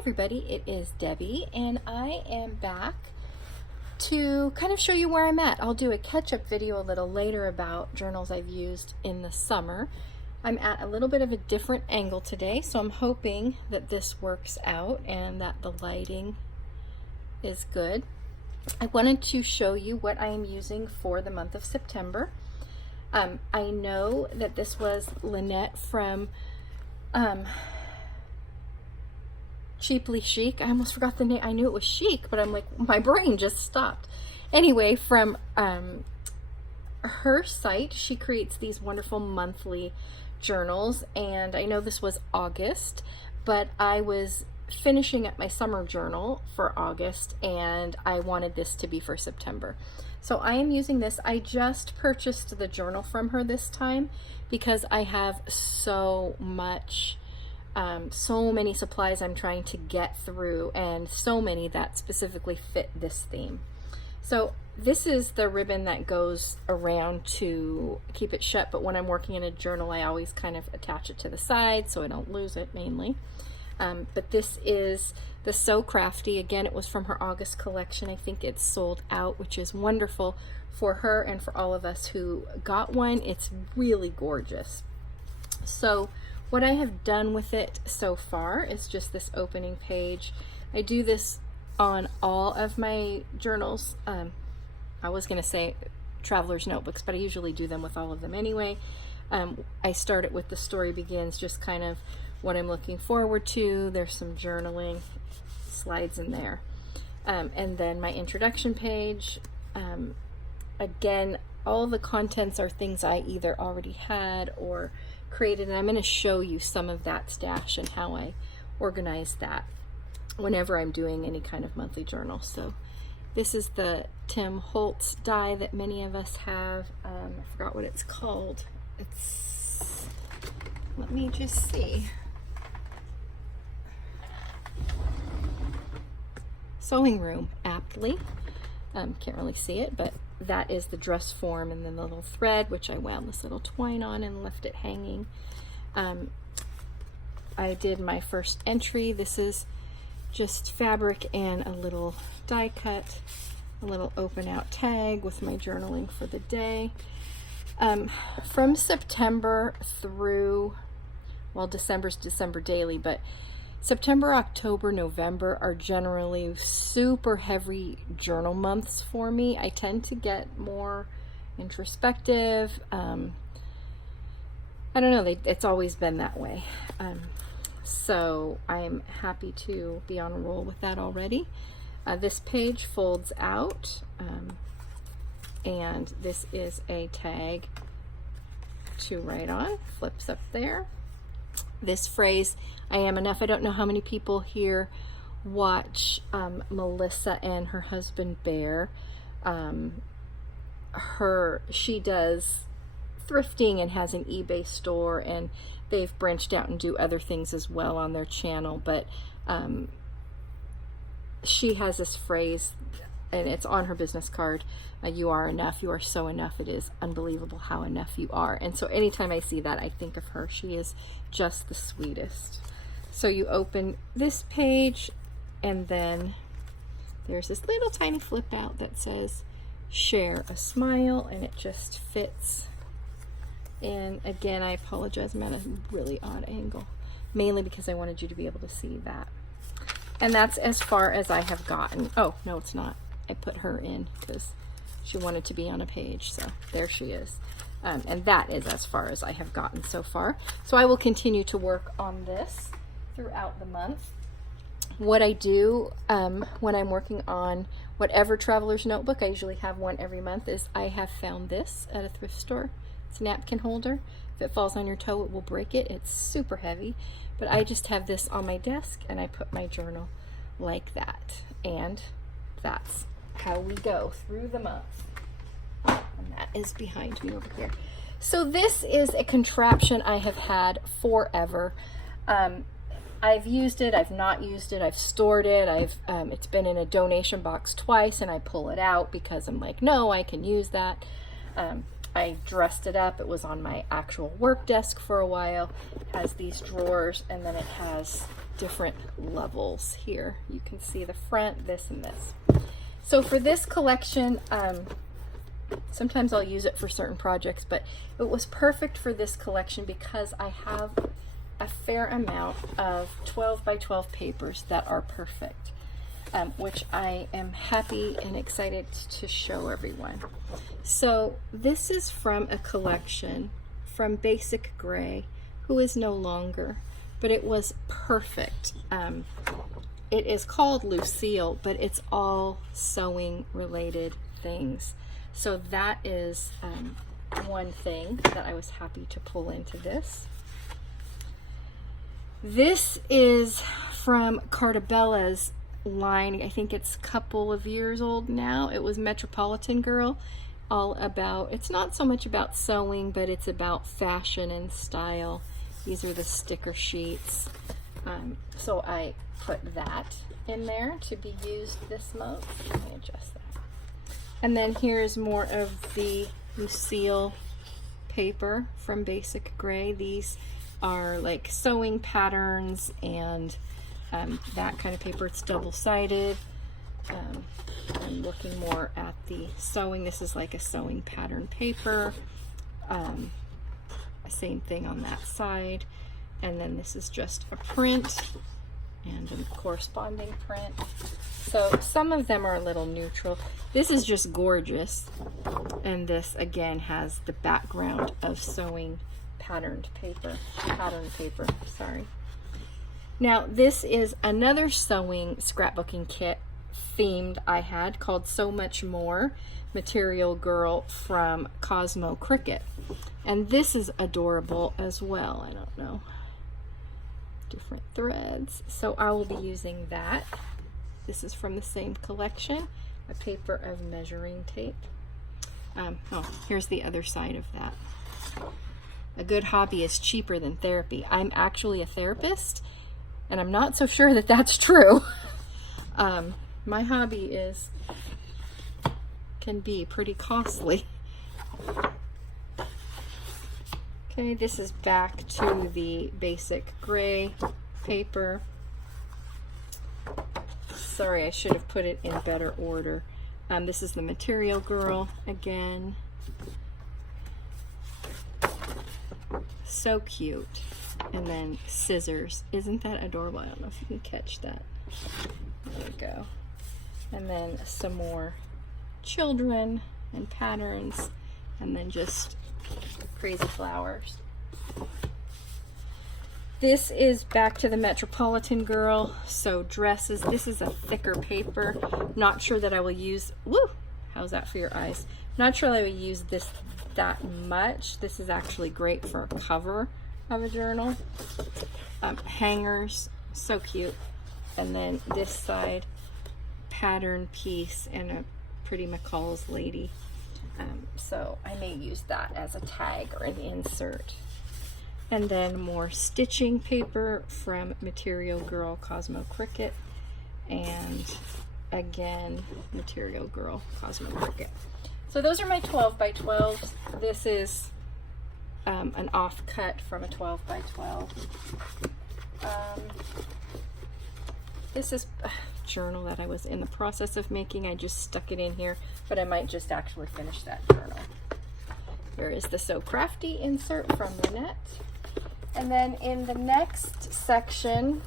everybody, it is Debbie and I am back to kind of show you where I'm at. I'll do a catch-up video a little later about journals I've used in the summer. I'm at a little bit of a different angle today, so I'm hoping that this works out and that the lighting is good. I wanted to show you what I am using for the month of September. I know that this was Lynnette from Cheaply Chic. I almost forgot the name. I knew it was Chic, but I'm like, my brain just stopped. Anyway, from her site, she creates these wonderful monthly journals, and I know this was August, but I was finishing up my summer journal for August, and I wanted this to be for September. So I am using this. I just purchased the journal from her this time because I have so much so many supplies I'm trying to get through, and so many that specifically fit this theme. So this is the ribbon that goes around to keep it shut, but when I'm working in a journal I always kind of attach it to the side so I don't lose it mainly. But this is the So Crafty. Again, it was from her August collection. I think it's sold out, which is wonderful for her and for all of us who got one. It's really gorgeous. So what I have done with it so far is just this opening page. I do this on all of my journals. I was going to say traveler's notebooks, but I usually do them with all of them anyway. I start it with the story begins, just kind of what I'm looking forward to. There's some journaling slides in there. And then my introduction page. Again, all the contents are things I either already had or created, and I'm going to show you some of that stash and how I organize that whenever I'm doing any kind of monthly journal. So this is the Tim Holtz die that many of us have. I forgot what it's called. It's, let me just see. Sewing Room, aptly. Can't really see it, but that is the dress form, and then the little thread, which I wound this little twine on and left it hanging. I did my first entry. This is just fabric and a little die cut, a little open out tag with my journaling for the day. From September through, well, December's December daily, but September, October, November are generally super heavy journal months for me. I tend to get more introspective. I don't know, it's always been that way. So I'm happy to be on a roll with that already. This page folds out, and this is a tag to write on, flips up there. This phrase, I am enough. I don't know how many people here watch Melissa and her husband Bear. She does thrifting and has an eBay store, and they've branched out and do other things as well on their channel, but she has this phrase, and it's on her business card. You are enough. You are so enough. It is unbelievable how enough you are. And so anytime I see that, I think of her. She is just the sweetest. So you open this page, and then there's this little tiny flip out that says share a smile, and it just fits. And again, I apologize, I'm at a really odd angle, mainly because I wanted you to be able to see that. And that's as far as I have gotten. Oh, no, it's not. I put her in because she wanted to be on a page, so there she is. And that is as far as I have gotten so far. So I will continue to work on this throughout the month. What I do when I'm working on whatever traveler's notebook, I usually have one every month, is I have found this at a thrift store. It's a napkin holder. If it falls on your toe, it will break it. It's super heavy, but I just have this on my desk, and I put my journal like that. And that's how we go through the month. And that is behind me over here. So this is a contraption I have had forever. I've used it, I've not used it, I've stored it, it's been in a donation box twice, and I pull it out because I'm like, no, I can use that. I dressed it up. It was on my actual work desk for a while. It has these drawers, and then it has different levels here. You can see the front, this and this. So for this collection, sometimes I'll use it for certain projects, but it was perfect for this collection because I have a fair amount of 12 by 12 papers that are perfect, which I am happy and excited to show everyone. So this is from a collection from Basic Gray, who is no longer, but it was perfect. It is called Lucille, but it's all sewing related things. So that is one thing that I was happy to pull into this. This is from Cartabella's line. I think it's a couple of years old now. It was Metropolitan Girl, all about, it's not so much about sewing, but it's about fashion and style. These are the sticker sheets. So I put that in there to be used this month. Let me adjust that. And then here's more of the Lucille paper from Basic Gray. These are like sewing patterns and that kind of paper. It's double-sided. I'm looking more at the sewing. This is like a sewing pattern paper. Same thing on that side. And then this is just a print and a corresponding print. So some of them are a little neutral. This is just gorgeous. And this again has the background of sewing pattern paper, sorry. Now this is another sewing scrapbooking kit themed I had called So Much More Material Girl from Cosmo Cricket. And this is adorable as well. I don't know. Different threads. So I will be using that. This is from the same collection, a paper of measuring tape. Oh, here's the other side of that. A good hobby is cheaper than therapy. I'm actually a therapist, and I'm not so sure that that's true. My hobby can be pretty costly. Okay, this is back to the Basic Gray paper. Sorry, I should have put it in better order. This is the Material Girl again. So cute. And then scissors. Isn't that adorable? I don't know if you can catch that. There we go. And then some more children and patterns. And then just crazy flowers. This is back to the Metropolitan Girl. So dresses. This is a thicker paper. Not sure that I will use, woo, how's that for your eyes? Not sure I will use this that much. This is actually great for a cover of a journal. Hangers, so cute. And then this side, pattern piece and a pretty McCall's lady. So I may use that as a tag or an insert. And then more stitching paper from Material Girl Cosmo Cricket. And again, Material Girl Cosmo Cricket. So those are my 12 by 12s. This is an offcut from a 12 by 12. This is a journal that I was in the process of making. I just stuck it in here, but I might just actually finish that journal. Here is the So Crafty insert from Lynnette. And then in the next section,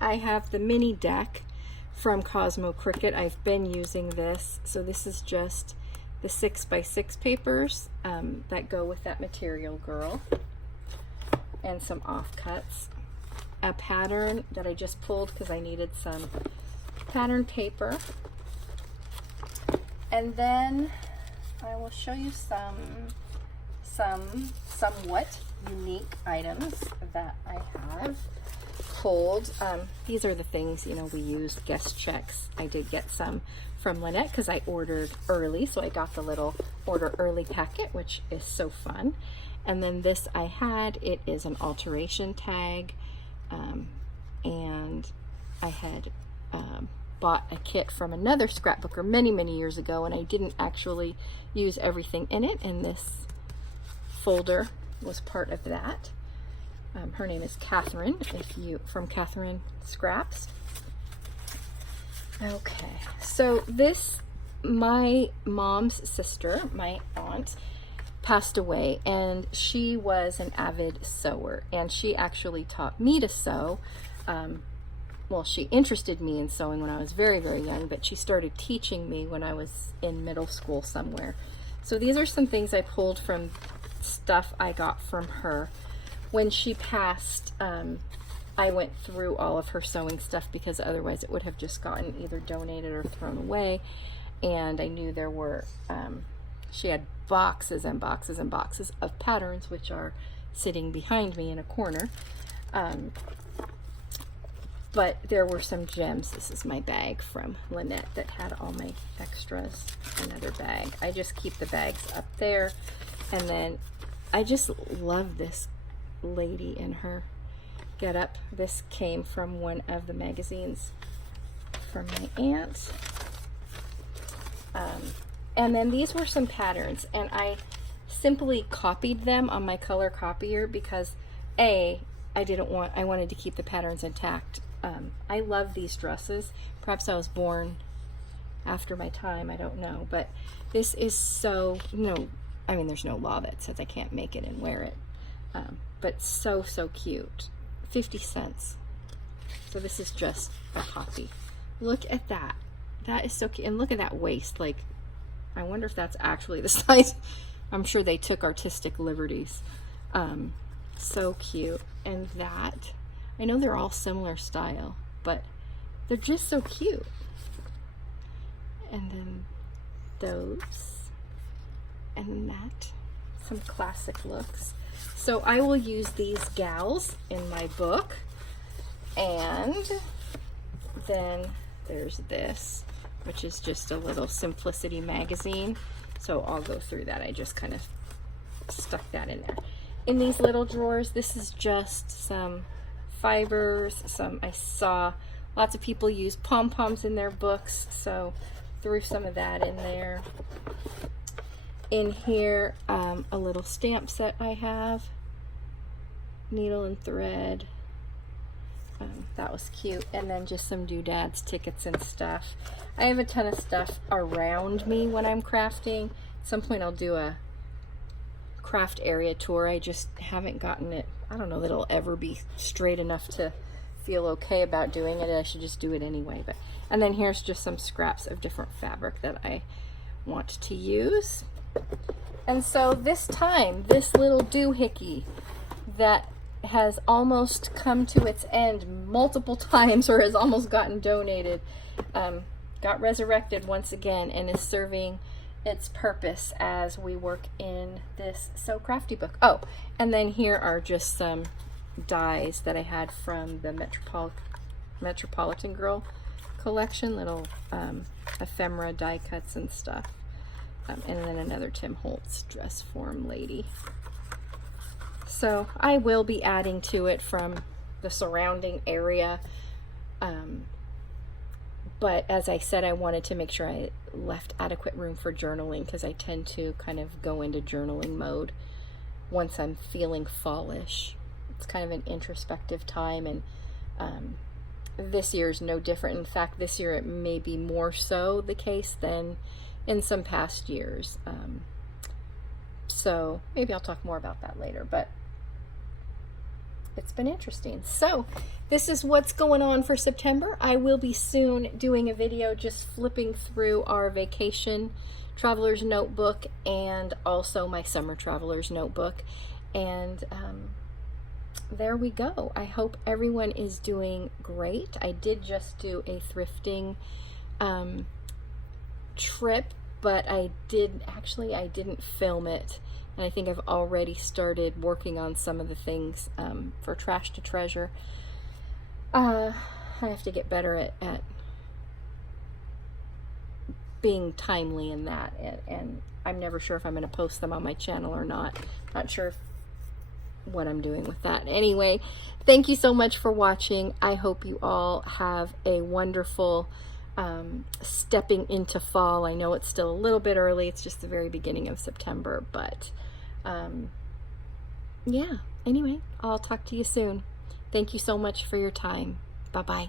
I have the mini deck from Cosmo Cricket. I've been using this. So this is just the 6 by 6 papers that go with that Material Girl. And some offcuts. A pattern that I just pulled because I needed some pattern paper. And then I will show you some somewhat unique items that I have pulled. These are the things, you know, we use, guest checks. I did get some from Lynnette because I ordered early, so I got the little order early packet, which is so fun. And then this I had, it is an alteration tag, and I had bought a kit from another scrapbooker many years ago, and I didn't actually use everything in it, and this folder was part of that. Her name is Catherine, from Catherine Scraps. Okay, so my mom's sister, my aunt, passed away, and she was an avid sewer, and she actually taught me to sew. Well, she interested me in sewing when I was very, very young, but she started teaching me when I was in middle school somewhere. So these are some things I pulled from stuff I got from her. When she passed, I went through all of her sewing stuff because otherwise it would have just gotten either donated or thrown away. And I knew there were, she had boxes and boxes and boxes of patterns, which are sitting behind me in a corner. But there were some gems. This is my bag from Lynnette that had all my extras. Another bag. I just keep the bags up there. And then I just love this lady in her getup. This came from one of the magazines from my aunt. And then these were some patterns, and I simply copied them on my color copier because I wanted to keep the patterns intact. I love these dresses. Perhaps I was born after my time, I don't know, but this is so, I mean, there's no law that says I can't make it and wear it, but so cute. 50 cents. So this is just a copy. Look at that. That is so cute. And look at that waist. Like, I wonder if that's actually the size. I'm sure they took artistic liberties. So cute. And that, I know they're all similar style, but they're just so cute. And then those, and that, some classic looks. So I will use these gals in my book. And then there's this, which is just a little Simplicity magazine. So I'll go through that. I just kind of stuck that in there. In these little drawers, this is just some fibers. I saw lots of people use pom-poms in their books, so threw some of that in there. In here, a little stamp set I have. Needle and thread. That was cute. And then just some doodads, tickets, and stuff. I have a ton of stuff around me when I'm crafting. At some point I'll do a craft area tour. I just haven't gotten it. I don't know that it'll ever be straight enough to feel okay about doing it. I should just do it anyway. And then here's just some scraps of different fabric that I want to use. And so this time, this little doohickey that has almost come to its end multiple times, or has almost gotten donated, got resurrected once again and is serving its purpose as we work in this So Crafty book. Oh, and then here are just some dies that I had from the Metropolitan Girl collection, little ephemera die cuts and stuff. And then another Tim Holtz dress form lady. So I will be adding to it from the surrounding area. But as I said, I wanted to make sure I left adequate room for journaling, because I tend to kind of go into journaling mode once I'm feeling fallish. It's kind of an introspective time, and this year is no different. In fact, this year it may be more so the case than in some past years. So maybe I'll talk more about that later, but it's been interesting. So this is what's going on for September. I will be soon doing a video just flipping through our vacation traveler's notebook and also my summer traveler's notebook. And there we go. I hope everyone is doing great. I did just do a thrifting trip, but I didn't film it. And I think I've already started working on some of the things for Trash to Treasure. I have to get better at being timely in that, and I'm never sure if I'm going to post them on my channel or not. Not sure what I'm doing with that. Anyway, thank you so much for watching. I hope you all have a wonderful stepping into fall. I know it's still a little bit early. It's just the very beginning of September, but yeah, Anyway, I'll talk to you soon. Thank you so much for your time. Bye-bye.